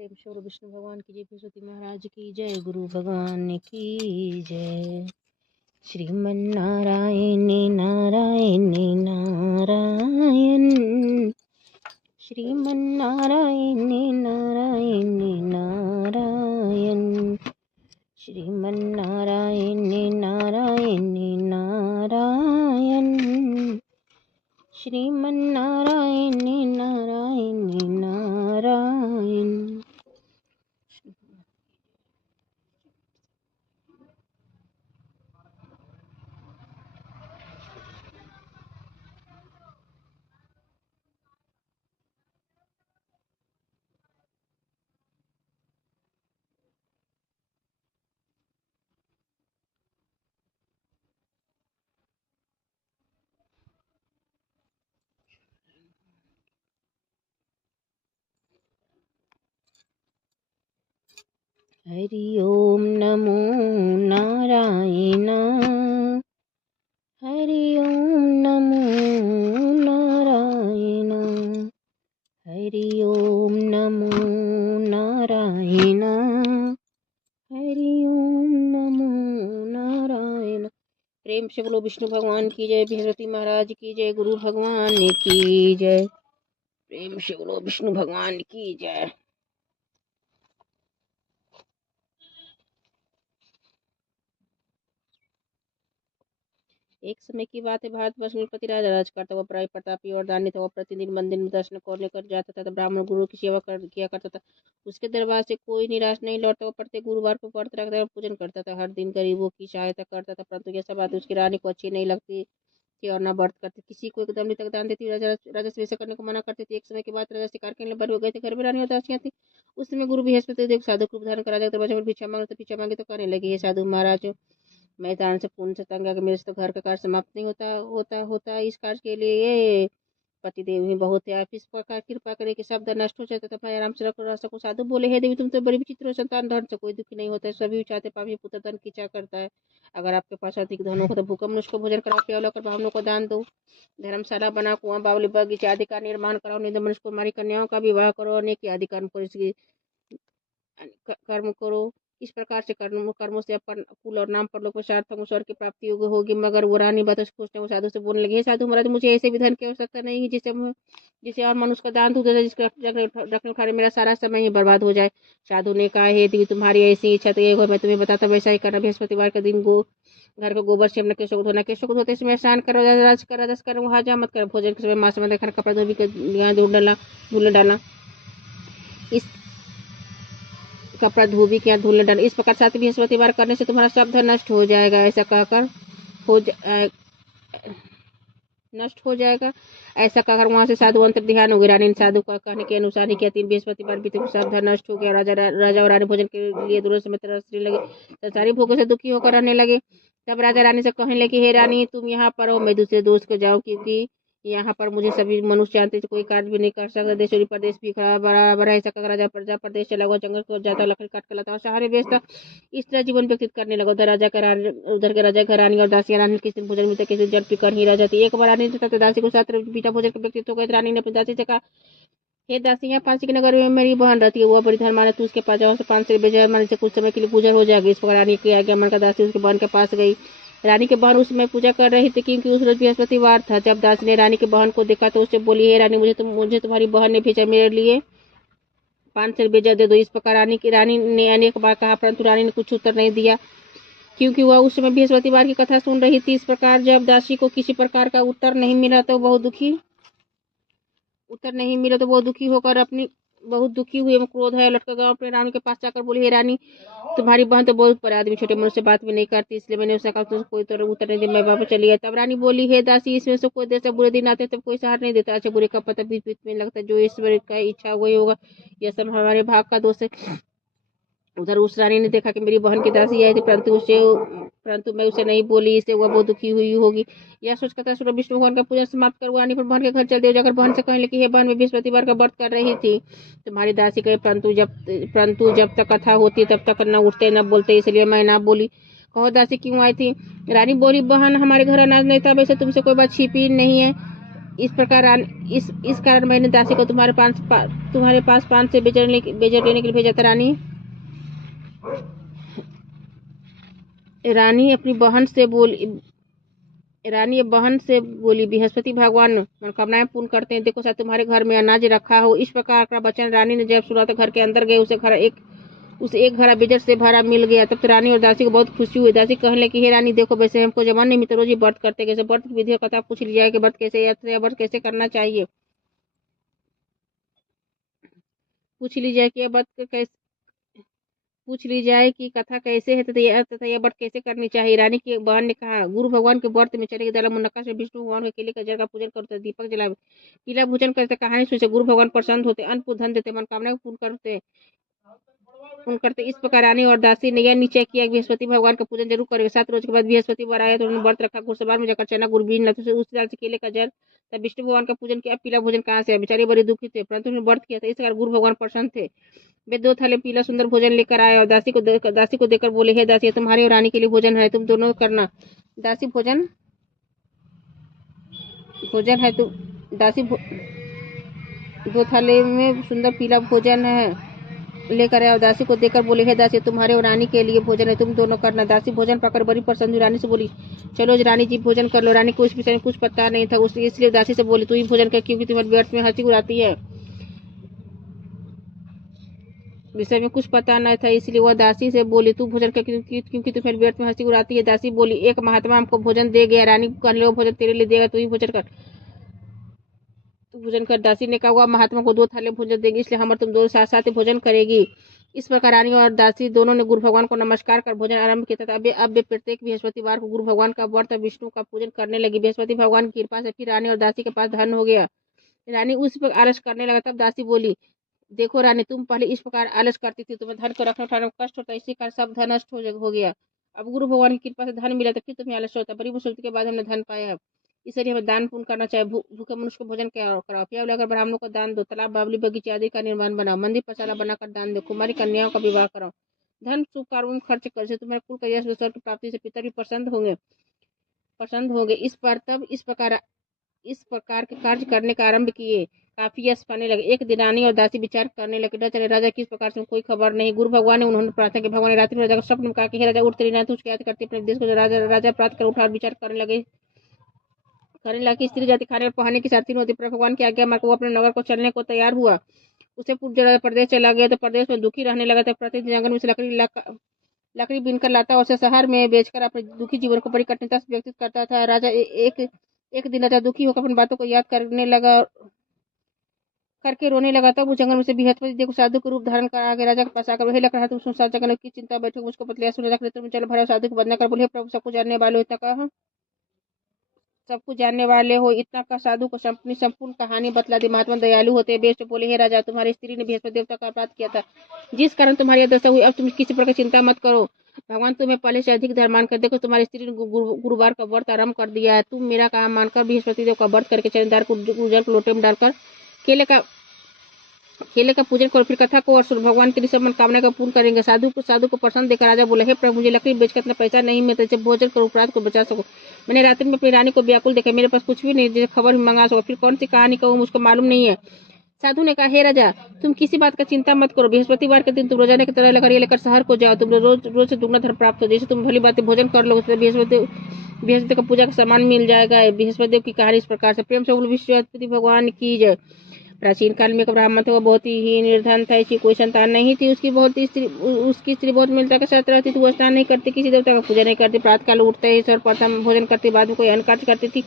प्रेम से बोलो विष्णु भगवान की जय, बृहस्पति महाराज की जय, गुरु भगवान की जय। श्रीमन नारायण नारायण नारायण, श्रीमन नारायण नारायण नारायण, श्रीमन नारायण नारायण नारायण, श्रीमन नारायण नारायण नारायण। हरि ओम नमो नारायण, हरि ओम नमो नारायण, हरि ओम नमो नारायण, हरि ओम नमो नारायण। प्रेम से बोलो विष्णु भगवान की जय, बृहस्पति महाराज की जय, गुरु भगवान की जय। प्रेम से बोलो विष्णु भगवान की जय। एक समय की बात है, भारतवर्ष में पति राजा राज करता हुआ बड़ा प्रतापी और दानी था। वह प्रतिदिन मंदिर में दर्शन करने कर जाता था। ब्राह्मण गुरु की सेवा किया करता था। उसके दरबार से कोई निराश नहीं लौटता। वह प्रत्येक गुरुवार को व्रत रखता और पूजन करता था। हर दिन गरीबों की सहायता करता था। परंतु यह सब बात उसकी रानी को अच्छी नहीं लगती थी और न व्रत करती। किसी को एक दंडी तक दान देती। राजा से वैसा करने को मना करते थे। एक समय के बाद राजा शिकार करने बड़े हो गए थे। घर में रानी और दासियां थी। उस समय गुरु बृहस्पति देव साधु रूप धारण कर राजा के दरबार में भिक्षा मांगे तो कहने लगे, हे साधु महाराज, मैं दान से पूर्ण से तंग है कि मेरे से तो घर का कार्य समाप्त नहीं होता। इस कार्य के लिए पति देव ही बहुत है। आप इस प्रकार कृपा करें कि सब धन नष्ट हो जाए तथा मैं आराम से रह सकूं। साधु बोले, हे देवी, तुम तो बड़ी विचित्र हो। संतान धन से कोई दुखी नहीं होता है। सभी चाहते पापी पुत्र धन की इच्छा करता है। अगर आपके पास अधिक धन हो तो भूखम मनुष्य को भोजन कराओ, केवल कर ब्राह्मणों को दान दो, धर्मशाला बना, कुआं बावली बगीचे आदि का निर्माण कराओ, निर्धन मनुष्य कुमारी कन्याओं का विवाह करो, अनेक आदि कर्म करो। इस प्रकार से कर्मों से अपन कुल और नाम पर लोग को सार्थक स्वर्ग की प्राप्ति होगी। मगर वो रानी बात खुश वो साधु से बोलने लगे, हे साधु महाराज, मुझे ऐसे भी धन की आवश्यकता नहीं है जिसे और मनुष्य का दान दूं, जिसके रखने उठाने मेरा सारा समय ही बर्बाद हो जाए। साधु ने कहा, हे देवी, तुम्हारी ऐसी इच्छा तो मैं तुम्हें बताता वैसा ही करना। बृहस्पतिवार के दिन घर को गोबर से अपने केशों को धोना, केशों को धोते समय स्नान करो, रस करो, हाजा मत करो, भोजन के समय मां से खाना, कपड़ा धोबी धुलने डालना, इस कपड़ा धोबी के यहाँ धुलने डालना। इस प्रकार 7 बृहस्पतिवार करने से तुम्हारा सब धन नष्ट हो जाएगा। ऐसा कहकर नष्ट हो जाएगा। ऐसा कहकर वहां से साधु अंतर ध्यान हो गए। रानी ने साधु का कहने के अनुसार ही किया। 3 बृहस्पतिवार बीते, सब धन नष्ट हो गया। राजा और रानी भोजन के लिए दूर समय तरसने लगे। संसारी भोगों से दुखी होकर रहने लगे। तब राजा रानी से कहने लगे, हे रानी, तुम यहाँ पर हो, मैं दूसरे दोस्त को जाऊँ, क्योंकि यहाँ पर मुझे सभी मनुष्य जानते थे, कोई कार्य भी नहीं कर सकता। देश और प्रदेश भी खड़ा बराबर है। ऐसा राजा प्रदेश चला हुआ, जंगल को जाता, लकड़ी काट कर लाता और शहर बेचता। इस तरह जीवन व्यतीत करने लगा। उधर के राजा का रानी और दासियां, रानी किसी दिन भोजन मिलता, किसी दिन जल पीकर ही रह जाती। एक बार रानी तथा दासी को साथ पीता भोजन के व्यतीत हो गए। रानी ने अपनी दासी से कहा, हे दासी, यहाँ पास के नगर में मेरी बहन रहती है, वह बड़ी धर्म है, तू उसके पास जाओ, 5 से बेजा माने से कुछ समय के लिए गुजर हो जाएगी। इस पर रानी की आज्ञा मानकर दासी उसके बहन के पास गई। रानी के बहन उस समय पूजा कर रही थी, क्योंकि उस रोज बृहस्पतिवार था। जब दासी ने रानी के बहन को देखा तो उससे बोली, हे रानी, मुझे तुम्हारी बहन ने भेजा, मेरे लिए 5 से बेजा दे दो। इस प्रकार रानी ने अनेक बार कहा, परंतु रानी ने कुछ उत्तर नहीं दिया, क्योंकि वह उस समय बृहस्पतिवार की कथा सुन रही थी। इस प्रकार जब दासी को किसी प्रकार का उत्तर नहीं मिला तो बहुत दुखी होकर बहुत दुखी हुए, क्रोध है लटका गया। अपने रानी के पास जाकर बोली, हे रानी, तुम्हारी बहन तो बहुत बड़े आदमी, छोटे मनुष्य से बात भी नहीं करती, इसलिए मैंने उसने कहा तो कोई तो उत्तर नहीं दिया, मैं वापस चली गई। तब रानी बोली, हे दासी, इसमें से कोई देर से बुरे दिन आते तब कोई सहार नहीं देता। अच्छा बुरे का पता बीच बीच में लगता है, जो ईश्वर का इच्छा वही होगा, यह सब हमारे भाग का दोष है। उधर उस रानी ने देखा कि मेरी बहन की दासी आई थी, परंतु मैं उसे नहीं बोली, इससे वह बहुत दुखी हुई होगी। यह सोचकर सूर्य विष्णु भगवान का पूजा समाप्त कर रानी पर बहन के घर चल दे। जाकर बहन से कहने लगी, हे बहन, मैं बृहस्पतिवार का व्रत कर रही थी, तुम्हारी दासी कहे, परंतु जब तक कथा होती तब तक न उठते न बोलते, इसलिए मैं ना बोली। कहो दासी क्यों आई थी? रानी बोली, बहन, हमारे घर अनाज नहीं था, वैसे तुमसे कोई बात छिपी नहीं है, इस प्रकार इस कारण मैंने दासी को तुम्हारे पास 5 से बेचर लेने के लिए भेजा था। रानी अपनी बहन से बोली बृहस्पति भगवान मनोकामनाएं पूर्ण करते हैं। देखो शायद तुम्हारे घर में अनाज रखा हो। इस प्रकार का वचन रानी ने जब सुना तो घर के अंदर गए। उसे एक घड़ा बेजर से भरा मिल गया। तब तो रानी और दासी को बहुत खुशी हुई। दासी कहने लगी, हे रानी देखो, वैसे हमको जवान नहीं मिलता, रोज ही व्रत करते, कैसे व्रत की विधि और कथा पूछ ली जाए कि व्रत कैसे करना चाहिए। पूछ ली जाए कि कथा कैसे है तथा यह व्रत कैसे करनी चाहिए। रानी की बहन ने कहा, गुरु भगवान के व्रत में चले दला मुनक्का से विष्णु भगवान के केले का जल का पूजन करते, दीपक जलावे, पीला भोजन करते, कहानी सुनते, गुरु भगवान प्रसन्न होते, अन्न धन देते, मनोकामना पूर्ण करते। इस प्रकार रानी और दासी ने यह निश्चय किया कि बृहस्पति भगवान का पूजन जरूर करेंगे। 7 रोज के बाद बृहस्पतिवार आया तो उन्होंने व्रत रखा। घुड़सवार में जाकर चना गुड़ बीन लाते, उस दाल से केले का जल, तब विष्णु भगवान का पूजन किया। पीला भोजन कहाँ से? बेचारे बड़े दुखी थे, परंतु उन्होंने व्रत किया था, इस प्रकार गुरु भगवान प्रसन्न थे। वे 2 थाले पीला सुंदर भोजन लेकर आए और दासी को देकर बोले, हे दासी, तुम्हारे और रानी के लिए भोजन है, तुम दोनों करना। दासी भोजन है तुम दासी 2 थाले में सुंदर पीला भोजन है लेकर आए और दासी को देकर बोले, हे दासी, तुम्हारे और रानी के लिए भोजन है, तुम दोनों करना। दासी भोजन पाकर बड़ी प्रसन्न हुई। रानी से बोली, चलो रानी जी भोजन कर लो। रानी को इस विषय में कुछ पता नहीं था, इसलिए दासी से बोली, तू ही भोजन कर, क्योंकि तुम्हारे व्यर्थ में हंसी उड़ाती है। विषय में कुछ पता न था, इसलिए वह दासी से बोली, तू भोजन कर, क्योंकि तुम्हें व्यर्थ में हंसी उड़ाती है। दासी बोली, एक महात्मा हमको भोजन दे गया। रानी को कहने लगा, भोजन तेरे लिए देगा, तू ही भोजन कर। दासी ने कहा, महात्मा को 2 थाले भोजन देंगे, इसलिए हम और तुम दोनों साथ साथ ही भोजन करेगी। इस प्रकार रानी और दासी दोनों ने गुरु भगवान को नमस्कार कर भोजन आरंभ किया था। अब वे प्रत्येक बृहस्पतिवार को गुरु भगवान का व्रत विष्णु का पूजन करने लगी। बृहस्पति भगवान की कृपा से फिर रानी और दासी के पास धन हो गया। रानी उस पर आलस करने लगा। तब दासी बोली, देखो रानी, तुम पहले इस प्रकार आलस करती थी, तुम्हें धन को रखने उठाने में कष्ट होता, इसी कारण सब धन नष्ट हो गया। अब गुरु भगवान की कृपा से धन मिला तो फिर तुम्हें आलस होता। बड़ी मुश्किल के बाद हमने धन पाया। इसलिए हमें दान पुण्य करना चाहिए। भूखे मनुष्य को भोजन कराओ, प्याव लेकर ब्राह्मणों को दान दो, तालाब बावली बगीचे आदि का निर्माण बनाओ, मंदिर पसाला बनाकर दान दो, कुमारी कन्याओं का विवाह कराओ, धन शुभ कार्यों में खर्च कर, तुम्हारे कुल का यश स्वर्ग की प्राप्ति से पिता भी पसंद होंगे। इस प्रकार के कार्य करने का आरंभ किए। काफी यश पाने लगे। एक दिन रानी और दासी विचार करने लगे, न चले राजा किस प्रकार से कोई खबर नहीं। गुरु भगवान ने उन्होंने प्रार्थना की। भगवान ने रात्रि में राजा को स्वप्न में कहा कि हे राजा, उठ, तेरी नाथ तुझको याद करते अपने देश को। राजा प्राप्त कर उठा और विचार करने लगे कि स्त्री जाति खाने और पहनने की साथी होती, पर भगवान की आज्ञा मानकर वो अपने नगर को चलने को तैयार हुआ। उसे पूर्व प्रदेश चला गया तो प्रदेश में दुखी रहने लगा। तब प्रतिदिन जंगल में से लकड़ी बीनकर लाता और उसे शहर में बेचकर अपने दुखी जीवन को बड़ी कठिनता से व्यतीत करता था। राजा एक दिन राजा दुखी होकर अपनी बातों को याद करके रोने लगा। तब उस जंगल में से बृहस्पति देव साधु के रूप धारण कर आगे राजा के पास आकर, हे लखन, तुम सुनसान जंगल की चिंता बैठे मुझको बतलाया। सुन राजा में चल भरा साधु को वंदना कर बोले, प्रभु, सबको जानने वाले हो इतना का साधु को अपनी संपूर्ण कहानी बतला दी। महात्मा दयालु होते बेस्ट बोले, हे राजा, तुम्हारी स्त्री ने बृहस्पति देवता का अपराध किया था, जिस कारण तुम्हारी दशा हुई। अब तुम किसी प्रकार चिंता मत करो, भगवान तुम्हें पहले से अधिक धर्मान कर। देखो, तुम्हारी स्त्री ने गुरुवार का व्रत आरंभ कर दिया है। तुम मेरा कहा मानकर बृहस्पति देव का व्रत करके चंदार को जल को लोटे में डालकर केले का पूजन करो, फिर कथा को और भगवान की सब मनोकामना का पूर्ण करेंगे। साधु को प्रसन्न देखकर राजा बोला, हे प्रभु, मुझे लकड़ी बेचकर इतना पैसा नहीं मिलता जिससे भोजन करो, अपराध को बचा सको। मैंने रात्रि में अपनी रानी को व्याकुल देखा, मेरे पास कुछ भी नहीं जिसे खबर मंगा सको। फिर कौन सी कहानी कहूँ, मुझको मालूम नहीं है। साधु ने कहा, हे राजा, तुम किसी बात का चिंता मत करो। बृहस्पतिवार के दिन तुम रोजाना की तरह लेकर शहर को जाओ। तुम रोज से दुगना धन प्राप्त हो। जैसे तुम भली बातें भोजन कर लो, बृहस्पति का पूजा का सामान मिल जाएगा। बृहस्पति देव की कहानी इस प्रकार से। प्रेम से बोलो, बृहस्पति भगवान की जय। प्राचीन काल में एक ब्राह्मण था, वह बहुत ही निर्धन था, इसकी कोई संतान नहीं थी। उसकी स्त्री बहुत मिलता के साथ रहती थी। वो स्नान नहीं करती, किसी देवता का पूजा नहीं करती, प्रातः काल उठते ही सर्वप्रथम भोजन करती, बाद में कोई अन्य कार्य करती थी।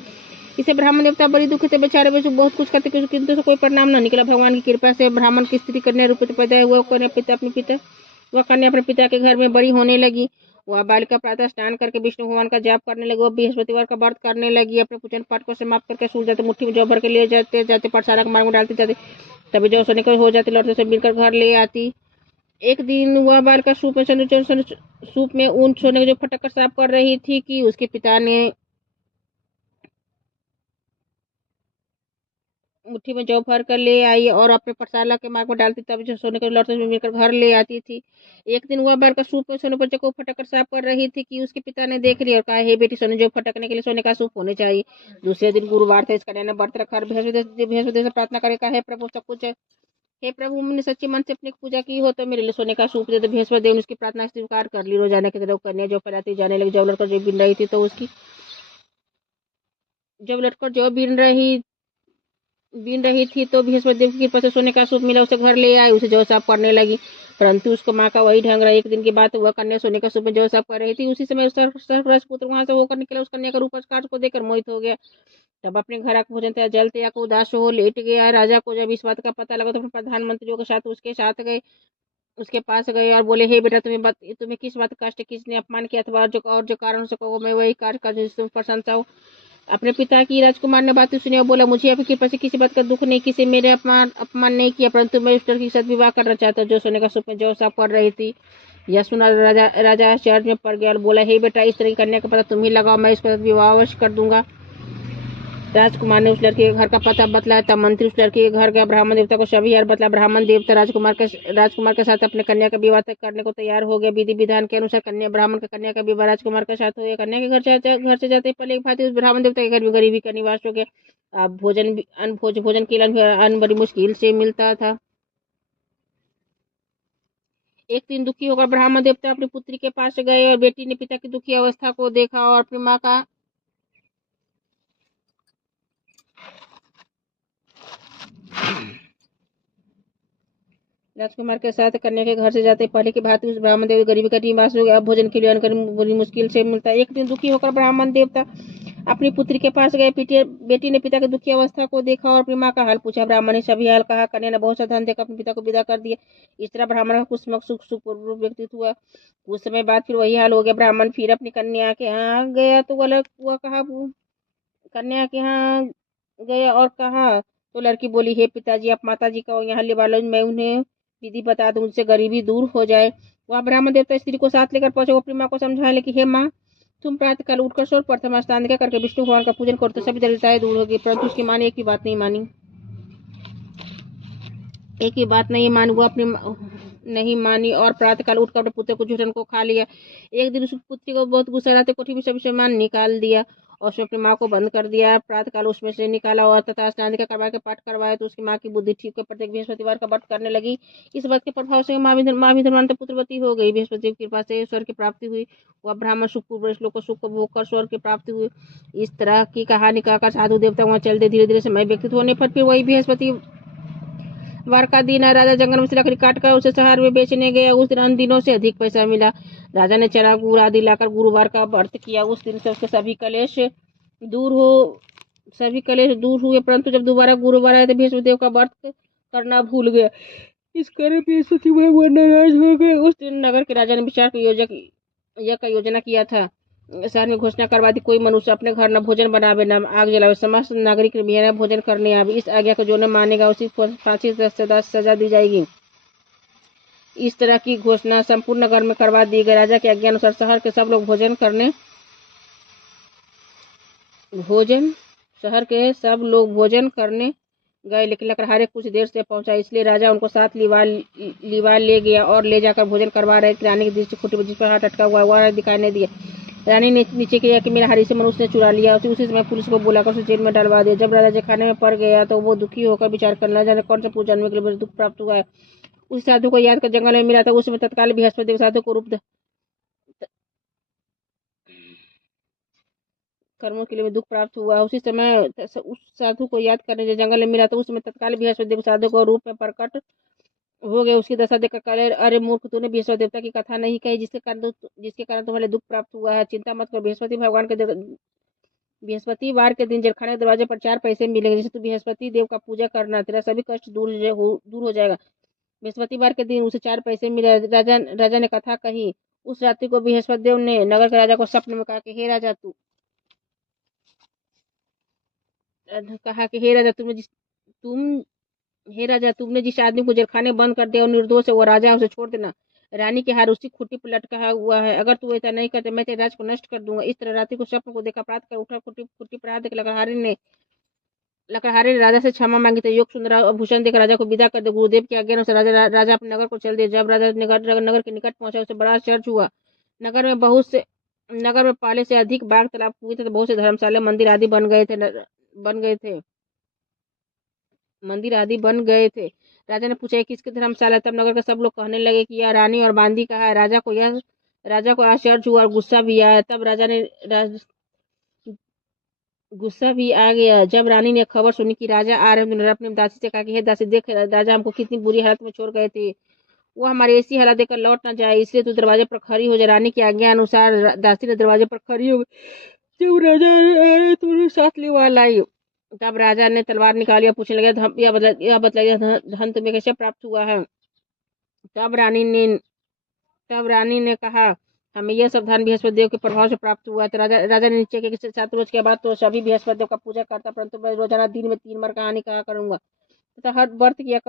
इसे ब्राह्मण देवता बड़ी दुखी थे, बेचारे वे बहुत कुछ करते, किंतु कोई परिणाम न निकला। भगवान की कृपा से ब्राह्मण की स्त्री कन्या रूप में पैदा हुआ। वह कन्या अपने पिता के घर में बड़ी होने लगी। वह बालिका प्रातः स्नान करके विष्णु भगवान का जाप करने लगी। वह बृहस्पतिवार का व्रत करने लगी। अपने पूजन पाठ को समाप्त करके सूर्य जाते मुट्ठी में जौ भर के लिए जाते पाठशाला के मार्ग में डालते जाते, तभी जौ सोने को हो जाते, लौटते से मिलकर घर ले आती। एक दिन वह बालिका सूप में ऊन सोने को जो फटक कर साफ कर रही थी कि उसके पिता ने मुट्ठी में जौ भर कर ले आई और अपने पाठशाला के मार्ग में डालती, तब जो सोने के लौटते मिलकर घर ले आती थी। एक दिन वह बढ़कर सूप में सोने पर को फटक साफ कर रही थी कि उसके पिता ने देख लिया और कहा, हे बेटी, सोने जो फटकने के लिए सोने का सूप होने चाहिए। दूसरे दिन गुरुवार था, इस कन्या ने व्रत रखा, बृहस्पति से प्रार्थना करे, कहा, हे प्रभु सब कुछ, हे प्रभु, मैंने सच्चे मन से अपनी पूजा की हो तो मेरे लिए सोने का सूप दे दो। बृहस्पति देव ने उसकी प्रार्थना स्वीकार कर ली। रोजाना की तरह कन्या जो फैलाती जाने लगी। जब लड़कर जो बिन रही थी तो उसकी जब लड़कर जो बीन रही थी तो बृहस्पति देव की कृपा से सोने का सूप मिला। उसे घर ले आई, उसे जौ साफ करने लगी, परंतु उसको माँ का वही ढंग रहा। एक दिन की बात, वह कन्या सोने का सूप में जौ साफ कर रही थी। उसी समय सरफराज पुत्र वहां से होकर निकला। उस कन्या का रूप काट को देखकर मोहित हो गया। तब अपने घर आकर भोजन तैयार, जल त्याग उदास हो लेट गया। राजा को जब इस बात का पता लगा तो अपने प्रधानमंत्रियों के साथ उसके पास गए और बोले, हे बेटा, तुम्हें किस बात का कष्ट, किसने अपमान किया अथवा और जो कारण से कहो, मैं वही कार्य कर जिससे तुम प्रशंसा हो। अपने पिता की राजकुमार ने बात सुनी और बोला, मुझे आपकी कृपा से किसी बात का दुख नहीं, किसी मेरे अपमान नहीं किया, परंतु मैं उस लड़की के साथ विवाह करना चाहता हूँ जो सोने का सूप में जौ साफ कर रही थी। यह सुना राजा आश्चर्य में पड़ गया और बोला, हे बेटा, इस तरह की कन्या का पता तुम ही लगाओ, मैं इसके साथ विवाह अवश्य कर दूंगा। राजकुमार ने उस लड़के के घर का पता बतलाया। तब मंत्री उस लड़के के घर गया, ब्राह्मण देवता को सभी यार बतला। ब्राह्मण देवता राजकुमार के साथ अपने कन्या का विवाह करने को तैयार हो गया। विधि विधान के अनुसार ब्राह्मण का कन्या का विवाह राजकुमार के साथ हो गया। कन्या के घर से जाते पहले एक भांति उस ब्राह्मण देवता के घर में गरीबी का निवास हो गया। अब भोजन के लिए अन्न बड़ी मुश्किल से मिलता था। एक दिन दुखी होकर ब्राह्मण देवता अपनी पुत्री के पास गए और बेटी ने पिता की दुखी अवस्था को देखा और अपनी माँ का राजकुमार के साथ कन्या के घर से जाते पहले की भांति उस ब्राह्मण देवता गरीबी का निवास हो गया। अब भोजन के लिए अन्न बड़ी मुश्किल से मिलता। एक दिन दुखी होकर ब्राह्मण देवता अपनी पुत्री के पास गए। बेटी ने पिता की दुखी अवस्था को देखा और अपनी माँ का हाल पूछा। ब्राह्मण ने सभी हाल कहा। कन्या ने बहुत सा धन देकर अपने पिता को विदा कर दिया। इस तरह ब्राह्मण का कुछ सुखपूर्वक व्यक्तित्व हुआ। कुछ समय बाद फिर वही हाल हो गया। ब्राह्मण फिर अपनी कन्या के यहाँ गया तो वह कहा कन्या के यहाँ गया और कहा तो लड़की बोली, हे पिताजी, आप माता जी का यहाँ ले वालों, मैं उन्हें विधि बता दूं, उनसे गरीबी दूर हो जाए। वह ब्राह्मण देवता स्त्री को साथ लेकर पहुंचे। वो अपनी माँ को समझाने लगी, हे माँ, तुम प्रातः काल उठकर सर्वप्रथम स्नान करके विष्णु भगवान का पूजन करो तो सभी दरिद्रताएं दूर होगी। परंतु उसकी माँ ने एक भी बात नहीं मानी। वो अपनी नहीं मानी और प्रातःकाल उठकर अपने पुत्र को झूठन को खा लिया। एक दिन उस पुत्री को बहुत गुस्सा आते कोठी में सभी सामान निकाल दिया और उसने अपनी माँ को बंद कर दिया। प्रातःकाल उसमें से निकाला और तथा स्नान का करवा के पाठ करवाया तो उसकी माँ की बुद्धि ठीक कर प्रत्येक बृहस्पतिवार का व्रत करने लगी। इस बात के प्रभाव से माँ भी धर्मांतर पुत्रवती हो गई। बृहस्पति की कृपा से स्वर्ग की प्राप्ति हुई। वह ब्राह्मण सुखपूर्व श्लोक को सुख को भोग कर स्वर्ग की प्राप्ति हुई। इस तरह की कहानी कहकर साधु देवता वहाँ चलते। धीरे धीरे समय व्यक्तित्व होने पर फिर वही बृहस्पति वार का दिन है। राजा जंगल में से लकड़ी काटकर उसे शहर में बेचने गया। उस दिन अन्य दिनों से अधिक पैसा मिला। राजा ने चना गुड़ आदि लाकर गुरुवार का व्रत किया। उस दिन से उसके सभी कलेश दूर हुए। परंतु जब दोबारा गुरुवार आए तो बृहस्पति देव का व्रत करना भूल गया। इस कारण बृहस्पति भगवान नाराज हो गए। उस दिन नगर के राजा ने विचार का योजना किया था। शहर में घोषणा करवा दी, कोई मनुष्य अपने घर न भोजन बनावे न आग जलावे, समस्त नागरिक मेरा भोजन करने आवे। इस आज्ञा को जो न मानेगा उसी को फांसी से सजा दी जाएगी। इस तरह की घोषणा संपूर्ण नगर में करवा दी गई। राजा के आज्ञा अनुसार शहर के सब लोग भोजन करने गए, लेकिन लकड़हारे कुछ देर से पहुंचा, इसलिए राजा उनको साथ लिवा ले गया और ले जाकर भोजन करवा रहे। रानी की दृष्टि खुटी पर जिस पर हाथ अटका हुआ वह दिखाई नहीं दिया। रानी ने नीचे किया कि मेरा हारी से मनुष्य ने चुरा लिया। उसी समय पुलिस को बुलाकर उसे जेल में डलवा दिया। जब राजा जेखाने में पड़ गया तो वो दुखी होकर विचार करने जाने कौन सा पूजा जानने के लिए मुझे दुख प्राप्त हुआ है। उस साधु को याद कर जंगल में मिला था। उस समय तत्काल बृहस्पति देव साधु को रूप कर्मों के लिए दुख प्राप्त हुआ। उसी समय उस साधु को याद करने जो जंगल में मिला था, उस समय तत्काल बृहस्पति देव साधु को रूप में प्रकट हो गए। उसकी दशा देखकर कहे, अरे मूर्ख, तूने बृहस्पति देवता की कथा नहीं कही जिसके कारण तुम्हारे दुख प्राप्त हुआ है। चिंता मत कर, बृहस्पतिवार के दिन जेलखाने के दरवाजे पर 4 पैसे मिलेंगे, जिसे तू बृहस्पति देव का पूजा करना, तेरा सभी कष्ट दूर हो जाएगा। बृहस्पतिवार के दिन उसे 4 पैसे मिले। राजा ने कथा कही। उस रात्रि को बृहस्पति देव ने नगर के राजा को स्वप्न में कहा कि हे राजा तुम हे राजा, तुमने जिस आदमी को जेलखाने बंद कर दिया और निर्दोष है वो राजा है, उसे छोड़ देना। रानी के हार उसी खुट्टी पर लटका हुआ है। अगर तू ऐसा नहीं करते मैं तेरे राज को नष्ट कर दूंगा। इस तरह रात्रि को स्वप्न को देखा। प्रातः कर उठा, खुट्टी पर हाथ देकर लकड़हारे ने लकड़हारे ने राजा से क्षमा मांगी तो योग सुंदर आभूषण देकर राजा को विदा कर दिया। गुरुदेव की आज्ञा अनुसार राजा अपने नगर को चल दिया। जब राजा नगर के निकट पहुंचा उसे बड़ा आश्चर्य हुआ। नगर में पहले से अधिक बाग तालाब हुए थे, तो बहुत से धर्मशाला मंदिर आदि बन गए थे। राजा ने पूछा, किसकी धर्मशाला? तब नगर के सब लोग कहने लगे कि यह रानी और बांदी का है। राजा को आश्चर्य हुआ और गुस्सा भी आया। तब गुस्सा भी आ गया। जब रानी ने खबर सुनी कि राजा आ रहे हैं, तो अपनी दासी से कहा कि हे दासी, देख राजा हमको कितनी बुरी हालत में छोड़ गए थे, वो हमारी ऐसी हालत देखकर लौट ना जाए, इसलिए तू दरवाजे पर खड़ी हो जा। रानी की आज्ञा अनुसार दासी ने दरवाजे पर खड़ी हो गई। जब राजा आए तो उन्हें साथ ले लाई। तब राजा ने तलवार निकाली और पूछने लगा, यह बतलाइए धन तुम्हें कैसे प्राप्त हुआ है? तब रानी ने तब रानी ने कहा, हमें यह सब धन बृहस्पति देव के प्रभाव से प्राप्त हुआ है। तो राजा ने निश्चय किया कि 7 रोज के बाद तो सभी बृहस्पति देव का पूजा करता, परंतु मैं रोजाना दिन में 3 बार कहानी कहा करूंगा तथा हर व्रत किया।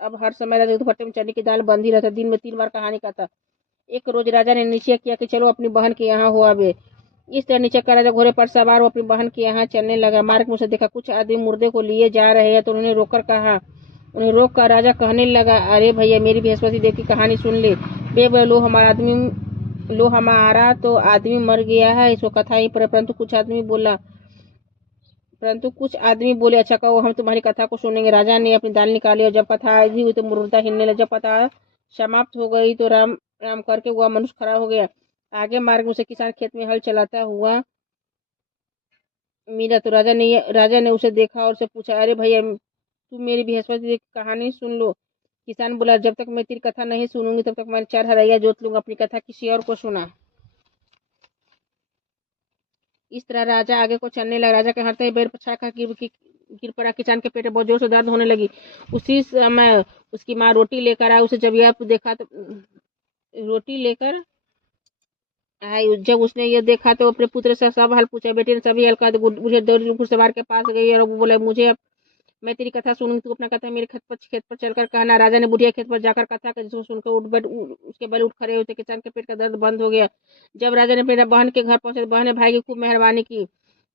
अब हर समय राजा दुपट्टे में चने की दाल बंधी रहता, दिन में 3 बार कहानी कहता। एक रोज राजा ने निश्चय किया कि चलो अपनी बहन के यहाँ हो आवे। इस तरह निश्चय कर राजा घोड़े पर सवार हो अपनी बहन के यहाँ चलने लगा। मार्ग में उसे देखा कुछ आदमी मुर्दे को लिए जा रहे हैं, तो उन्हें रोक कर राजा कहने लगा, अरे भैया, मेरी बृहस्पति देव की कहानी सुन ले। बे लो हमारा तो आदमी मर गया है, इसको कथा ही पर। परंतु कुछ आदमी बोले, अच्छा कहो, हम तुम्हारी कथा को सुनेंगे। राजा ने अपनी दाल निकाली और जब कथा आधी हुई तो मुर्दा हिलने लगा। जब कथा समाप्त हो गई तो राम राम करके वह मनुष्य खड़ा हो गया। आगे मार्ग में उसे किसान खेत में हल चलाता हुआ मिला। तो राजा ने उसे देखा और उसे पूछा, अरे भैया, तुम मेरी बृहस्पति देव की कहानी सुन लो। किसान बोला, जब तक मैं तेरी कथा नहीं सुनूंगी तब तक मैं 4 हरैया जोत लूंगा। अपनी कथा किसी और को सुना। इस तरह राजा आगे को चलने लगा। राजा के हाथ बैर पछा का गिर पड़ा। किसान के पेट में बहुत जोर से दर्द होने लगी। उसी समय उसकी माँ रोटी लेकर आई। उसे जब यह देखा तो रोटी लेकर आई। जब उसने ये देखा तो अपने पुत्र से सब हाल पूछा। बेटे ने सभी हाल कहा। तो मुझे दौड़ घुड़सवार के पास गई और वो बोला, मैं तेरी कथा सुनूंगी, तू अपना कथा मेरे खेत पर चलकर कहना। राजा ने बुढ़िया खेत पर जाकर कथा कर, जिसको सुनकर उसके बल उठ खड़े हुए। किसान के पेट का दर्द बंद हो गया। जब राजा ने अपनी बहन के घर पहुंचे तो बहन ने भाई की खूब मेहरबानी की।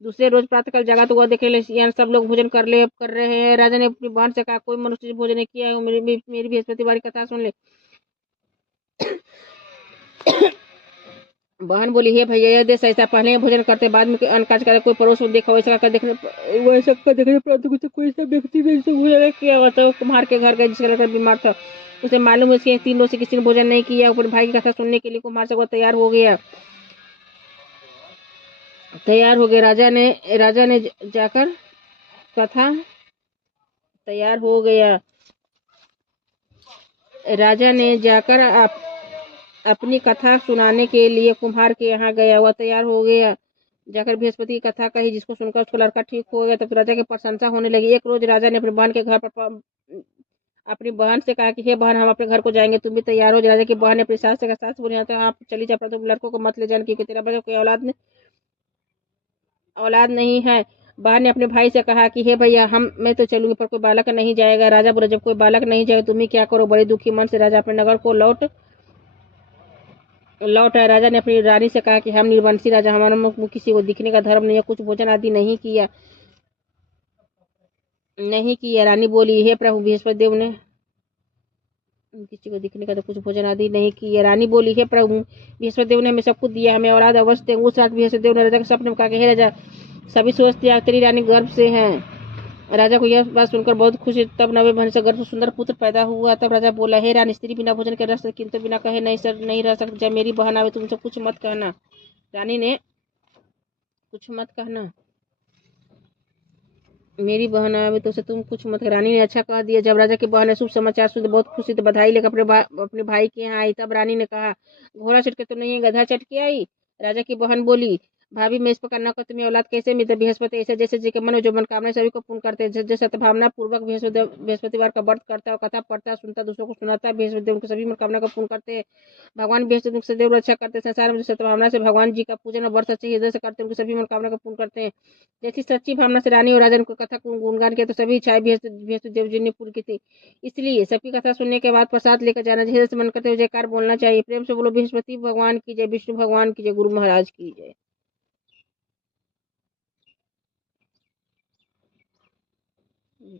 दूसरे रोज प्रातःकाल जगा तो वह देखे यहाँ सब लोग भोजन कर रहे हैं। राजा ने अपनी बहन से कहा, कोई मनुष्य भोजन नहीं किया है, मेरी बृहस्पतिवार कथा सुन ले। बहन बोली, हे भैया, यह देश ऐसा, पहले भोजन करते बाद में अन्न काज करे, कोई पड़ोस को देखा वैसा कर देखने परंतु कोई ऐसा व्यक्ति नहीं जिसने भोजन किया हुआ था। कुम्हार के घर गए जिसका लड़का बीमार था। उसे मालूम है कि 3 रोज से किसी ने भोजन नहीं किया। अपने भाई की कथा सुनने के लिए कुम्हार से वह तैयार हो गया। राजा ने जाकर कथा तैयार हो गया। राजा ने जाकर अपनी कथा सुनाने के लिए कुम्हार के यहाँ गया। वह तैयार हो गया। जाकर बृहस्पति की कथा कही, जिसको सुनकर उसका लड़का ठीक हो गया। तब राजा की प्रशंसा होने लगी। एक रोज राजा ने अपनी बहन के घर पर अपनी बहन से कहा कि हे बहन, हम अपने घर को जाएंगे, तुम भी तैयार हो। राजा की बहन ने अपनी सास से कहा, सास बोली, तो हाँ चली जा, पर तुम लड़कों को मत ले जाने, क्योंकि तेरा बच्चा कोई औलाद नहीं है। बहन ने अपने भाई से कहा कि हे भैया, मैं तो चलूंगी, पर कोई बालक नहीं जाएगा। राजा बोला, जब कोई बालक नहीं जाएगा तुम ही क्या करो? बड़े दुखी मन से राजा अपने नगर को लौट आए। राजा ने अपनी रानी से कहा कि हम निर्वंशी राजा, हमारा मुख किसी को दिखने का धर्म नहीं है, कुछ भोजन आदि नहीं किया। रानी बोली, हे प्रभु, बृहस्पति देव ने किसी को दिखने का तो कुछ भोजन आदि नहीं किया। रानी बोली, हे प्रभु, बृहस्पति देव ने हमें सब कुछ दिया, हमें औलाद अवश्य देंगे। उस रात बृहस्पति देव ने राजा के सपने में कहा कि हे राजा, सभी सोचते तेरी रानी गर्भ से है। राजा को यह बात सुनकर बहुत खुशी। तब 90 महीने से गर्भ सुंदर पुत्र पैदा हुआ। तब राजा बोला, हे रानी, स्त्री बिना भोजन के रह सकती, किंतु बिना कहे नहीं रह सकती। जब मेरी बहन आवे तुमसे कुछ मत कहना। रानी ने कुछ मत कहना, मेरी बहन आवे तो उसे तुम कुछ मत। रानी ने अच्छा कह दिया। जब राजा की बहन ने शुभ समाचार सुन बहुत खुशी तो बधाई लेकर अपने भाई के यहाँ आई। तब रानी ने कहा, घोड़ा चढ़ के तो नहीं, गधा चढ़ के आई। राजा की बहन बोली, भाभी, मैं इस प्रकार न कर तुम्हें औलाद कैसे मिलते? बृहस्पति ऐसे जैसे जी के मन जो मनकामना सभी को पूर्ण करते हैं। जैसे सद्भावना पूर्वक बृहस्पतिवार का व्रत करता है, कथा पढ़ता, सुनता, दूसरों को सुनाता है, बृहस्पति उनकी सभी मनोकामना को पूर्ण करते हैं। भगवान बृहस्पति सदैव रक्षा करते हैं। संसार में सद्भावना से भगवान जी का पूजन और व्रत सच्चे हृदय से करते हैं, उनकी सभी मनोकामना को पूर्ण करते हैं। जैसी सच्ची भावना से रानी और राजा को कथा को गुणगान किया तो सभी इच्छाएं बृहस्पति देव जी ने पूरी की थी। इसलिए सबकी कथा सुनने के बाद प्रसाद लेकर जाना चाहिए। से मन करते हुए जयकार बोलना चाहिए। प्रेम से बोलो, बृहस्पति भगवान की जय, विष्णु भगवान की जय, गुरु महाराज की जय। ये